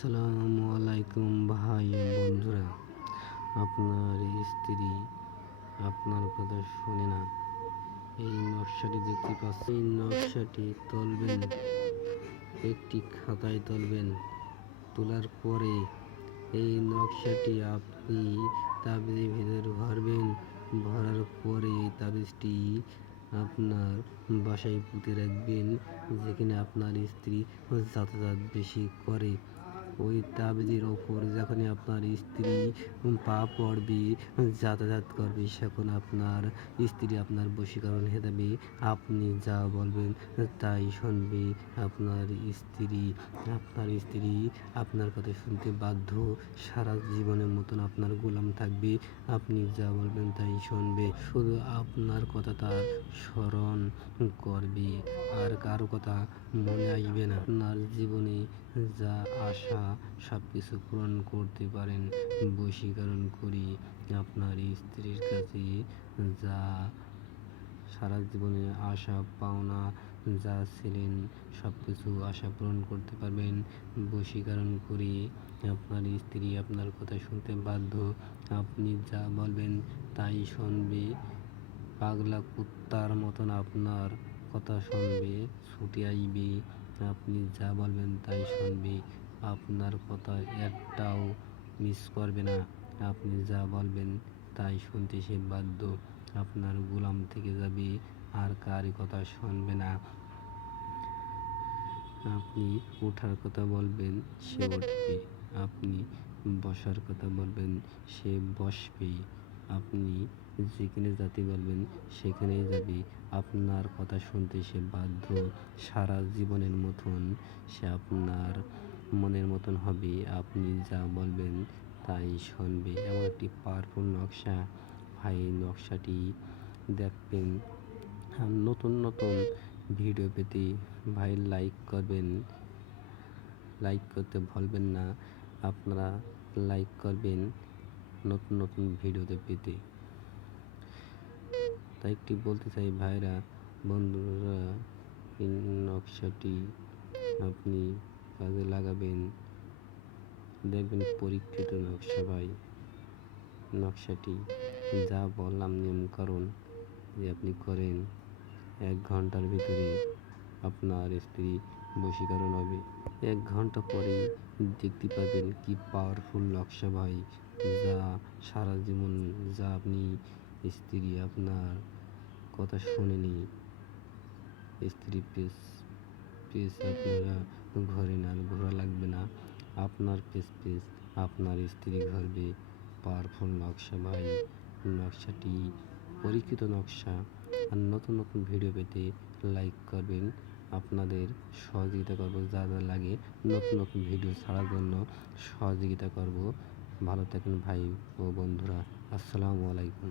আসসালামু আলাইকুম ভাই বন্ধুরা। আপনার স্ত্রী আপনার কথা শোনে না। এই নকশাটি দেখতে পাচ্ছেন। এই নকশাটি তুলবেন, একটি খাতায় তুলবেন। তোলার পরে এই নকশাটি আপনি তাবিজের ভিতরে ভরবেন। ভরার পরে এই তাবিজটি আপনার বাসায় পুঁতে রাখবেন, যেখানে আপনার স্ত্রী যাতায়াত বেশি করে। ওই তাবিজের ওপর যখনই আপনার স্ত্রী পা পড়বে, যাতায়াত করবে, তখন আপনার স্ত্রী আপনার বশীকরণ হয়ে যাবে। আপনি যা বলবেন তাই শুনবে। আপনার স্ত্রী আপনার কথা শুনতে বাধ্য। সারা জীবনের মতন আপনার গোলাম থাকবে। আপনি যা বলবেন তাই শুনবে। শুধু আপনার কথা তার স্মরণ করবে, আর কারো কথা মনে আসবে না। আপনার জীবনে যা আশা সব কিছু পূরণ করতে পারেন বশীকরণ করি। আপনার স্ত্রীর কাছে যা সারা জীবনে আশা পাওনা যা ছিলেন সব কিছু আশা পূরণ করতে পারবেন বশীকরণ করি। আপনার স্ত্রী আপনার কথা শুনতে বাধ্য। আপনি যা বলবেন তাই শুনবে। পাগলা কুত্তার মতন আপনার কথা শুনবে, ছুটে আসবে। আপনি যা বলবেন তাই শুনবে। আপনার কথা একটাও মিস করবে না। আপনি যা বলবেন তাই শুনতে সে বাধ্য। আপনার গোলাম থেকে যাবে, আর কারো কথা শুনবে না। আপনি ওঠার কথা বলবেন, সে উঠবে। আপনি বসার কথা বলবেন, সে বসবে। আপনি যেখানে যেতে বলবেন সেখানেই যাবে। আপনার কথা শুনতে সে বাধ্য। সারা জীবনের মতন সে আপনার মনের মতন হবে। আপনি যা বলবেন তাই শুনবে। এমন একটি পাওয়ারফুল নকশা। ভাই, নকশাটি দেখবেন। নতুন নতুন ভিডিও পেতে ভাই লাইক করবেন, লাইক করতে ভুলবেন না। আপনারা লাইক করবেন নতুন নতুন ভিডিওতে পেতে। তাই একটি বলতে চাই ভাইরা, বন্ধুরা, এই নকশাটি আপনি কাজে লাগাবেন, দেখবেন পরীক্ষিত নকশা। ভাই, নকশাটি যা বললাম নিয়মকানুন যে আপনি করেন, 1 ঘন্টার ভিতরে আপনার স্ত্রী বশীকরণ হবে। 1 ঘন্টা পরে দেখতে পাবেন কি পাওয়ারফুল নকশা ভাই। যা সারা জীবন যা আপনি স্ত্রী আপনার কথা শোনেনি, স্ত্রী পেস আপনারা ঘরে না ঘোরা লাগবে না। আপনার পেস আপনার স্ত্রী ঘরবে। পাওয়ারফুল নকশা ভাই। নকশাটি পরীক্ষিত নকশা। আর নতুন নতুন ভিডিও পেতে লাইক করবেন। আপনাদের সহযোগিতা করব, যা যা লাগে নতুন নতুন ভিডিও ছাড়ার জন্য সহযোগিতা করব। ভালো থাকেন ভাই ও বন্ধুরা। আসসালামু আলাইকুম।